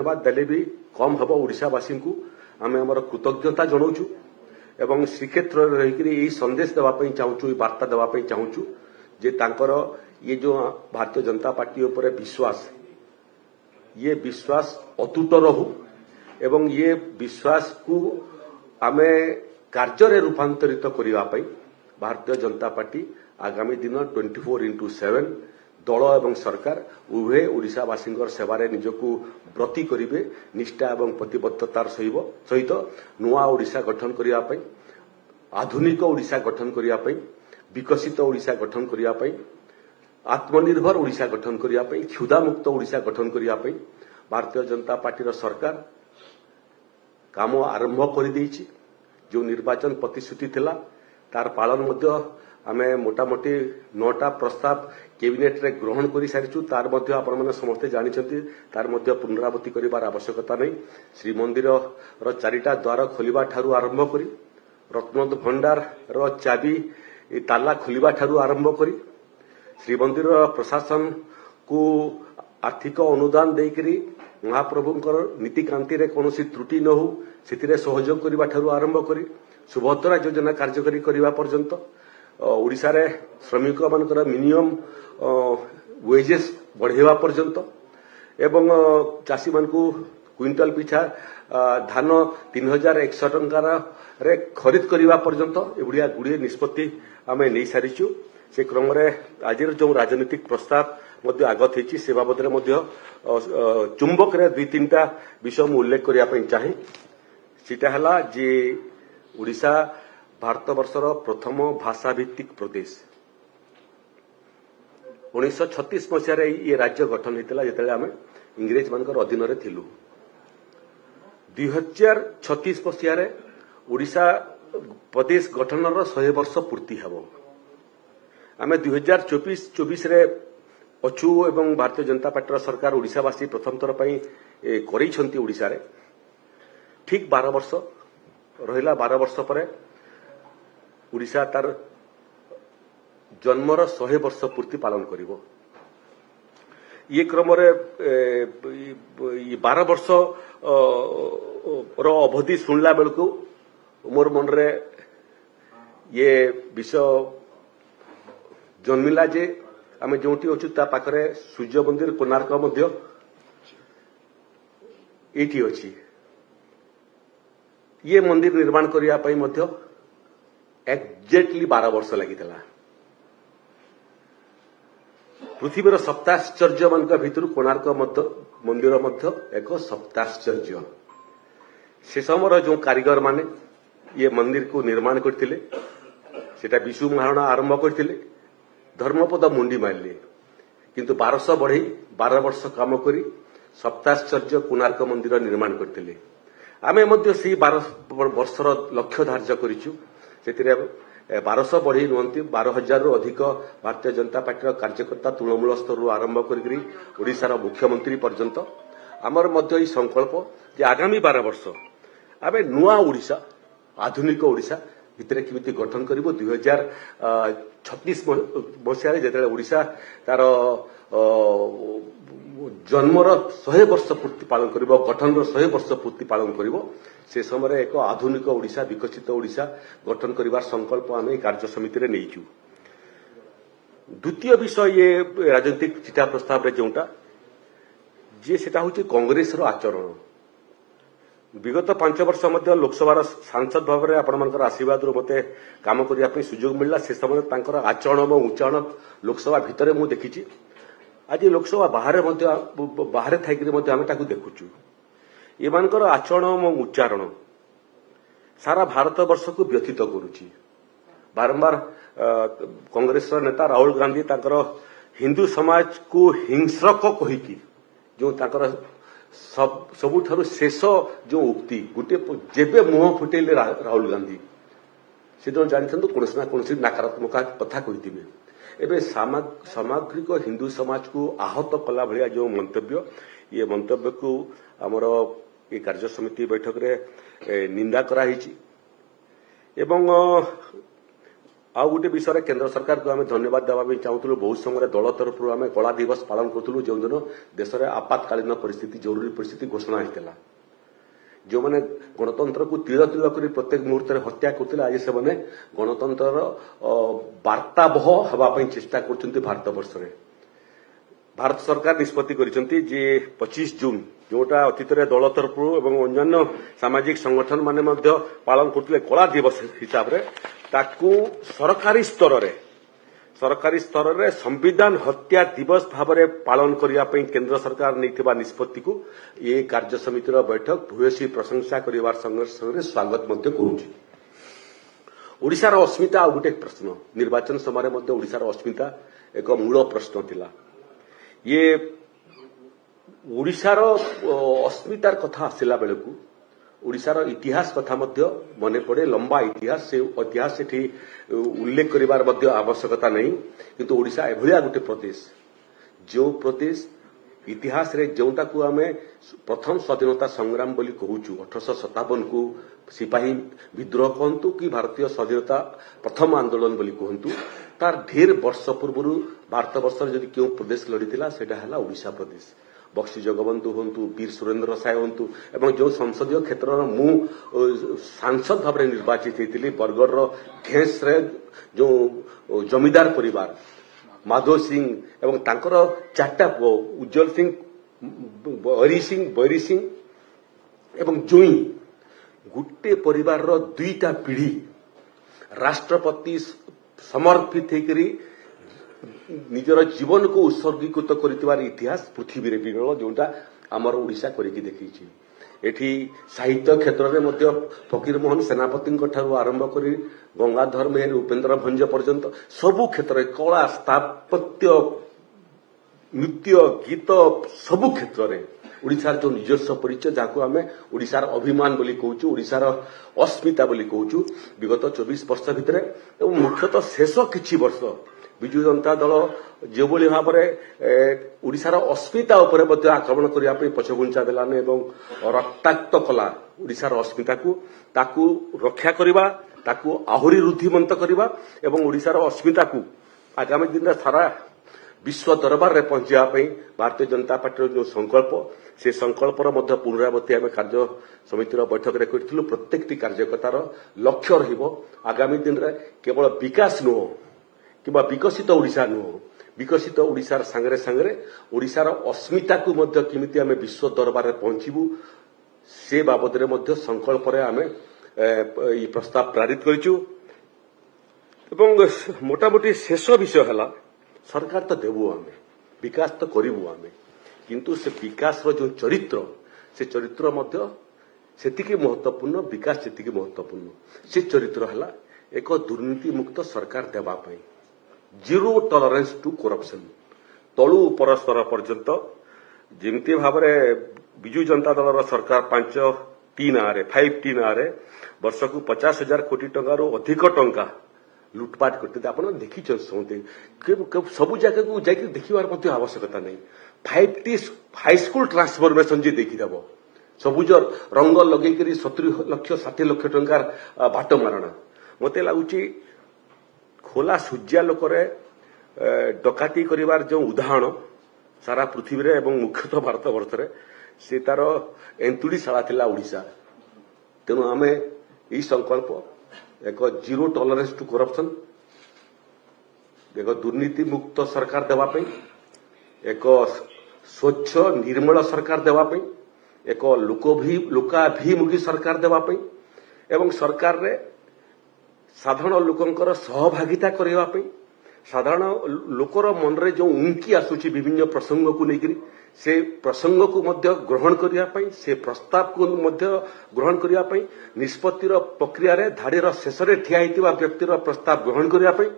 धन्यवाद देले भी कम हम ओडावासी को आम आम कृतज्ञता जनाऊँ एवं श्रीक्षेत्र रही संदेश देवाई चाहूँ वार्ता देवाई चाहूँ जे तांकर ये जो भारतीय जनता पार्टी उपर विश्वास ये विश्वास अतुट रहू एवं ये विश्वास को आमे कार्य रूपांतरित करने भारतीय जनता पार्टी आगामी दिन 24/7 दल एवं सरकार उभय ओडावासी सेवारे निजको ब्रती करेंगे निष्ठा एवं प्रतिबद्धतार सहित नुआ ओडिशा गठन करने आधुनिक ओडिशा गठन करने विकसित ओडिशा गठन करने आत्मनिर्भर ओडिशा गठन करने क्षुधामुक्त ओडिशा गठन करने भारतीय जनता पार्टी सरकार काम आरंभ कर देइछि। जो निर्वाचन प्रतिश्रुति थिला तार पालन आमे मोटामोटी 9टा प्रस्ताव कैबिनेट रे ग्रहण कर सारिछु। तार मध्य आपण माने समस्त जानिछंती तार मध्य पुनरावृत्ति करिवार आवश्यकता नहीं। श्रीमंदिर रो 4टा द्वार खोलिबा ठारू आरंभ करी रत्न भंडार रो चाबी ताला खोलिबा ठारू आरंभ करी श्रीमंदिर प्रशासन को आर्थिक अनुदान देकरी महाप्रभुंकर नीतिकांति रे कोनोसी त्रुटि न हो सिथिरे सहयोग करिबा ठारू आरंभ करी सुभद्रा योजना कार्यकारी करिबा पर्यंत ओडिशा रे श्रमिक मानकर मिनिमम वेजेस बढ़ेवा पर्यंत एवं चाषी मान को क्विंटल पिछा धान 3100 टंकार रे खरीद करिबा पर्यंत एबुडिया गुड़िए निष्पत्ति आमे नै सारिछु। से क्रम रे आज जो राजनीतिक प्रस्ताव मध्य आगत होती से बाबद चुंबक रे 2-3टा विषय मु उल्लेख करने चाहे। सीटा है जे ओडिशा भारत वर्षर प्रथम भाषा भित्तिक प्रदेश 1936 मसीह ये राज्य गठन होता जिते आम इंग्रेज मान अधीन थिलु। 2036 मसीह ओडिशा प्रदेश गठनर 100 वर्ष पूर्ति हेब। आम 2024 रे अच्छु एवं भारतीय जनता पार्टी सरकार ओडिशावासी प्रथम थर पर ओडिशा रे ठीक 12 वर्ष रहिला। 12 वर्ष पर ओडिशा तार जन्मर 100 वर्ष पूर्ति पालन करिवो। ये क्रम रे 12 वर्ष रो अवधि सुनला बेलको मोर मन रे ये विषय जन्मिला जे आम जो अच्छु पाखरे सूर्य मंदिर कोणार्क मध्य एठी अछि। ये मंदिर निर्माण करने मध्य एक्जेक्टली 12 वर्ष लगी। पृथ्वीर सप्ताश्चर्य मान भितर कोणार्क मंदिर मध्य एक सप्ताश्चर्य। से समय जो कारीगर माने ये मंदिर को निर्माण करथिले सेटा विशु महाराणा आरंभ करथिले धर्मपद मुंडी मारले किंतु 1200 बढ़ई 12 वर्ष काम करी सप्ताश्चर्य कोणार्क मंदिर निर्माण करथिले। आमे मध्य से 12 वर्षर लक्ष्य धार्य करिछु। सेतिरे 1200 बढ़ई नुहंती 12,000 रु अधिक भारतीय जनता पार्टी कार्यकर्ता तृणमूल स्तर आरंभ करी ओडिशार मुख्यमंत्री पर्यंत आमर मध्य संकल्प जे आगामी 12 वर्ष आमे नुआ ओडिशा आधुनिक ओडिशा भितर केमिति गठन करिवो। 2036 मसीह जेते ओडिशा तार जन्मर 100 वर्ष पूर्ति पालन करिवो गठनर 100 वर्ष पूर्ति पालन करिवो। से समय एक आधुनिक ओडिशा विकसित ओडिशा गठन करिवार संकल्प आमे कार्य समिति रे नेइछु। द्वितीय विषय ये राजनीतिक चिठा प्रस्ताव रे जोंटा जे सेटा होची कांग्रेस रो आचरण। विगत 5 वर्ष मध्य लोकसभा सांसद भाव में आपण मानकर आशीर्वाद मते काम करने सुजोग मिलला। से समय तांकर आचरण और उच्चारण लोकसभा भितर मु देखिछि। आज लोकसभा बाहर थी आम ताकू देखुचु। ये मानकर आचरण और उच्चारण सारा भारत वर्ष को व्यथित करुछि। बारंबार कांग्रेस नेता राहुल गांधी तांकर हिंदू समाज को हिंसक कहीकि जो तांकर सबुठारु शेष जो उक्ति गोटे जेबे मुह फुटेले राहुल गांधी से जानते कौन ना कौन नकारात्मक कथा कही। एवं सामग्रिक हिंदू समाज को आहत कला भाया जो मंतव्य ये मंतव्य को आमर ये कार्य समिति बैठक रे निंदा कराई एवं आउ गोटे विषय केन्द्र सरकार को आम धन्यवाद देवा चाहूँ बहुत समय दल तरफ आम कला दिवस पालन करूँ जो दिन देश में आपातकालीन परिस्थिति जरूरी परिस्थिति घोषणा होता जो मैंने गणतंत्र को तीर तीर कर प्रत्येक मुहूर्त में हत्या करते आज से गणतंत्र वार्ताबह होगापी चेष्टा कर भारत वर्ष में भारत सरकार निष्पत्ति करिसेंती जे 25 जून जोटा अतीत दल तरफ अन्य सामाजिक संगठन माने मध्य पालन करते कला दिवस हिसाब से ताकू सरकारी स्तर में संविधान हत्या दिवस भाव में पालन करने केंद्र सरकार नहीं निष्पत्ति को ये कार्य समितिर बैठक भूयसी प्रशंसा कर संगे स्वागत करुच्ची। ओडिशार अस्मिता आ गोटे प्रश्न निर्वाचन समय ओडिशार अस्मिता एक मूल प्रश्न थिला ये ओडिशार अस्मितार कथा आसिला बेलू ओडिशार इतिहास कथा मन पड़े लंबा इतिहास से इतिहास से उल्लेख करिवार आवश्यकता नहीं किंतु ओडिशा एभलिया गोटे प्रदेश जो प्रदेश इतिहास रे जोटा को आम प्रथम स्वाधीनता संग्राम बोली कहूचु 1857 को सिपाही विद्रोह कहतु कि भारतीय स्वाधीनता प्रथम आंदोलन बोली कहतु तार ढेर वर्ष पूर्व भारत वर्ष जदि क्यों प्रदेश लड़ीला सेटा ओडिशा प्रदेश बक्सी जगबंधु हूँ वीर सुरेन्द्र साय हूँ एवं जो संसदीय क्षेत्र मु सांसद भाव में निर्वाचित होती बरगढ़ घेस जो जमीदार परिवार माधव सिंह एवं तांकर चार्टा पुओ उज्जवल सिंह बैरी सिंह एवं जोई गोटे परिवार दुईटा पीढ़ी राष्ट्रपति समर्पित होकर निजर जीवन को उत्सर्गीकृत कर इतिहास पृथ्वी में विरल जोटा आमर ओडिशा करके देखी एठी साहित्य क्षेत्र में फकीर मोहन सेनापति आरंभ कर गंगाधर मेहर उपेन्द्र भंज पर्यंत सबु क्षेत्र कला स्थापत्य नृत्य गीत सबु क्षेत्र में ओडिशार जो निजस्व परिचय जहाँ आम ओडिशार अभिमान बोली कहूँ ओडिशार अस्मिता बोली कहूँ विगत 24 वर्ष भितर मुख्यतः शेष किछि वर्ष विजु जनता दल जो भाव में ओडिशार अस्मिता उपर आक्रमण करने पछघुंचा देलाने एवं रक्ताक्त कला ओडिशार अस्मिता को ताकू रक्षा करवा ताकू आहुरी रुद्धिमंत करवा एवं ओडिशार अस्मिता को आगामी दिन में सारा विश्व दरबार में पहुंचापी भारतीय जनता पार्टी जो संकल्प से संकल्पर पुनरावृत्ति आम कार्य समितिर बैठक में करूँ प्रत्येक कार्यकर्तार लक्ष्य रगामी दिन में केवल विकास नुह कि विकसित ओडिशा नुह विकसित ओडिशार सांगरे सांगरे ओडिशार अस्मिता को केमिति आमे विश्व दरबार में पहुंचबू से बाबद में संकल्प आमे ये प्रस्ताव पारित करिचु एवं मोटामोटी शेष विषय है सरकार तो देवु आमे विकास तो करिबु आमे किंतु से विकास रो जो चरित्र से चरित्र मध्य सेतिकी महत्वपूर्ण विकास सेतिकी महत्वपूर्ण से चरित्र है एक दुर्नीति मुक्त सरकार देवा पई जीरो टॉलरेंस टू करप्शन तलु उपर स्तर पर्यंत जेमती भाव में विजु जनता दल सरकार 5T ना वर्ष को 50,000 कोटी टंकार अधिक टंका लुटपाट करते आप देखी समझते सबू जगह को जाकर देखिबार आवश्यकता नहीं 5T हाईस्कूल ट्रांसफॉर्मेशन जी देखीदेव सबुज रंग लगे 70 लाख 60 लाख टंकार बाट मारणा मत लगुच खोला सूर्यालोक डकाती करिवार जो उदाहरण सारा पृथ्वी रे एवं मुख्यतः भारत वर्ष रे से तार एंतुड़ीशाला थिला ओडिशा तेणु आमे यही संकल्प एक जीरो टॉलरेंस टू करप्शन एक दुर्नीति मुक्त सरकार देवाई एक स्वच्छ निर्मल सरकार देवाई एक लोकाभिमुखी सरकार देवाई एवं सरकार रे साधारण लोकंकर सहभागिता करने साधारण लोकर मन रे जो उंकी आसुची विभिन्न प्रसंग को लेकर से प्रसंग को मध्य ग्रहण करने से प्रस्ताव को मध्य ग्रहण करने निष्पत्तिर प्रक्रिया रे धाड़ीर शेष में ठिया होता व्यक्तिर प्रस्ताव ग्रहण करने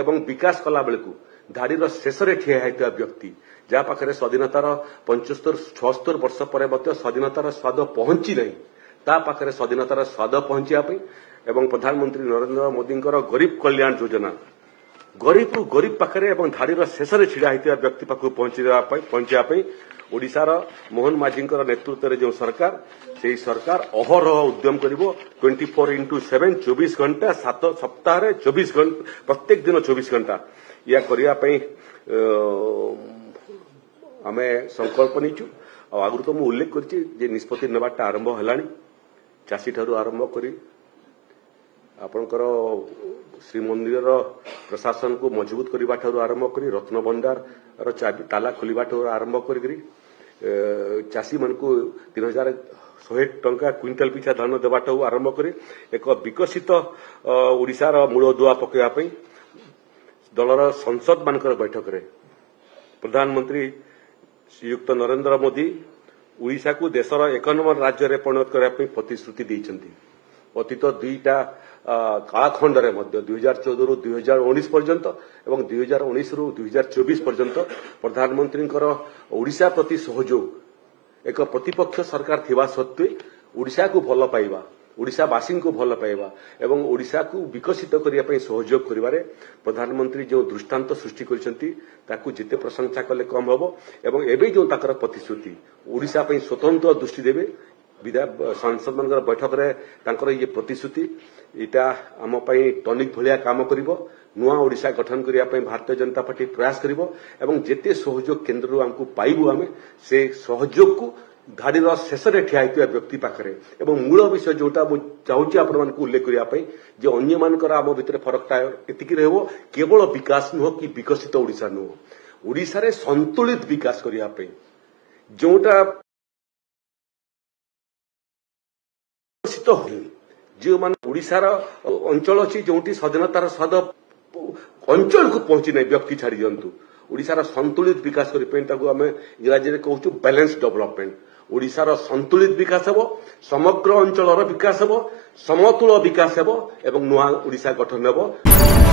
एवं विकास कला बेलू धाड़ीर शेष में ठिया होता व्यक्ति जहाँ पाखे स्वाधीनतार 75-76 वर्ष पर स्वाधीनतार स्वाद पहुंची नहीं ता पाखे स्वाधीनतार स्वाद पहुंचापी एवं प्रधानमंत्री नरेंद्र मोदी गरीब कल्याण योजना गरीब रु गरीब पाखे धाड़ीर शेष में ढड़ा होता व्यक्ति पाख पहुंचापी ओडिशार मोहन माझी नेतृत्व में जो सरकार से सरकार अहरह उद्यम कर 24x7 24 घंटा 7 सप्ताह 24 घंटा प्रत्येक दिन 24 घंटा या करने आम संकल्प नहीं आगु तो मुझे उल्लेख कर निष्पत्ति नेबाटा आरंभ है चाषी ठारू आरंभ कर आपणकर श्रीमंदिर प्रशासन को मजबूत करने ठारू आरंभ कर रत्न भंडार चाबी ताला खोलवा ठारू आरंभ कर चाषी मान को 3100 टंका क्विंटाल पिछा धान देवाठू आरंभ कर एक विकसित ओडिशार मूलदुआ पकड़ापी दलर संसद मानकर बैठक में प्रधानमंत्री श्रीयुक्त नरेंद्र मोदी ओडिशा को देशर 1 नंबर राज्य में परिणत करने प्रतिश्रुति देइछन्ति। अतीत दुईटा कालखंड में 2014 रु 2019 पर्यंत एवं 2019 रु 2024 पर्यंत प्रधानमंत्री ओडिशा प्रति सहयोग एक प्रतिपक्ष सरकार थिबा सत्वे ओडिशा को भल पाइबा ओडिशावासी को भल पाइबा एवं ओडिशा को विकसित करने सहयोग करिबारे प्रधानमंत्री जो दृष्टांत सृष्टि करिसेंती ताकू जिते प्रशंसा कले कम हबो एवं एबे जो ताकर प्रतिश्रुति ओडिशा पई स्वतंत्र दृष्टि देबे सांसद मान बैठक में ये प्रतिश्रुति इटा आम टनिक भाया काम कर नुआ ओडिशा गठन करने भारतीय जनता पार्टी प्रयास कर जिते सहयोग केन्द्र आमको पाइबू आम से सहयोग को धाड़ीर शेष में ठिया व्यक्ति पाखे एवं मूल विषय जोटा मुझे आपण उल्लेख करने अन्य मानकर आम भितर फरकटा एतिक रहो केवल विकास नुह कि विकसित ओडिशा नुह ओडिशा रे संतुलित विकास करने जोटा जो मान ओडिशार अंचल अच्छी जो स्वाधीनतार स्वाद अंचल को पहुंची ना व्यक्ति छाड़ी दिंतु ओडिशार संतुलित विकास करने आम इंग्राजी में कहूँ बैलेंस डेवलपमेंट ओडिशार संतुलित विकास हेबो समग्र अंचल विकास हेबो समतुल विकास हेबो एवं नुआ ओडिशा गठन हेबो।